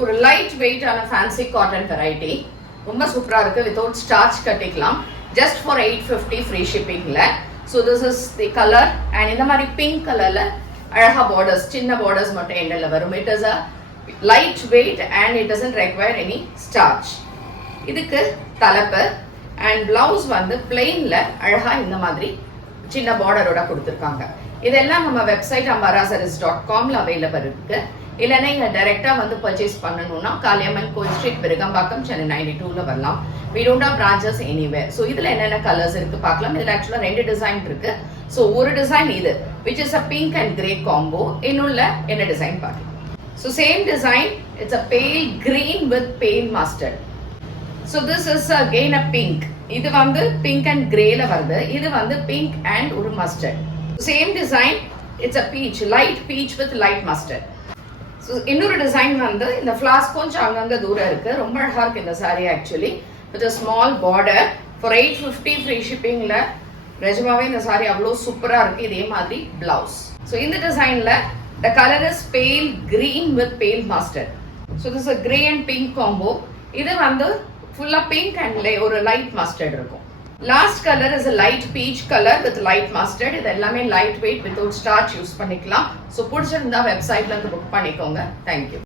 ஒரு லைட் வெயிட்டான fancy cotton variety, ரொம்ப சூப்பரா இருக்கு. வித்தவுட் ஸ்டார்ச் கட்டிக்கலாம். ஜஸ்ட் ஃபார் 850 ஃப்ரீ ஷிப்பிங்ல. So this is the colour. And இந்த மாதிரி பிங்க் கலர்ல அழகா பார்டர்ஸ், சின்ன பார்டர்ஸ் மட்டும் எண்டில் வரும். It is a light weight and it doesn't require any starch. இதுக்கு தலைப்பு அண்ட் பிளவுஸ் வந்து பிளெயின்ல அழகா இந்த மாதிரி சின்ன பார்டரோட கொடுத்துருக்காங்க. இதெல்லாம் நம்ம வெப்சைட் ambarasarees.comல அவைலபிள் இருக்கு. இல்லைன்னா இங்க டைரக்டா வந்து பர்ச்சேஸ் பண்ணணும்னா காளியம்மன் கோயில் ஸ்ட்ரீட், விருகம்பாக்கம், சென்னை 92ல வரலாம். we don't have branches anywhere. So இதுல என்னென்ன கலர்ஸ் இருக்கு பார்க்கலாம். இதுல ஆக்சுவலா 2 டிசைன் இருக்கு. ஸோ ஒரு டிசைன் இது which is a pink and grey combo. இன்னுள்ள என்ன டிசைன் பார்க்கலாம். So same design, it's a pale green with pale mustard. So this is again a pink. இது வந்து pink and greyல வருது. இது வந்து pink and ஒரு mustard. Same design, it's a peach, light peach with light mustard. So இன்னொரு design வந்து இந்த floss கொஞ்சம் அங்கங்க தூரம் இருக்கு. ரொம்ப அழகா இருக்கு இந்த saree actually with a small border for 850 free shippingல. நிஜமாவே இந்த saree அவ்வளோ சூப்பரா இருக்கு. இதே மாதிரி பிளவுஸ். So இந்த டிசைன்ல the color is pale green with pale mustard. So this is a grey and pink combo. இது வந்து ஃபுல்லா பிங்க் அண்ட் ஒரு லைட் மஸ்டர்ட் இருக்கும். Last colour is a light peach color with light mustard. இது எல்லாமே light weight without starch use பண்ணிக்கலாம். So பிடிச்சிருந்தா வெப்சைட்ல இருந்து புக் பண்ணிக்கோங்க. தேங்க்யூ.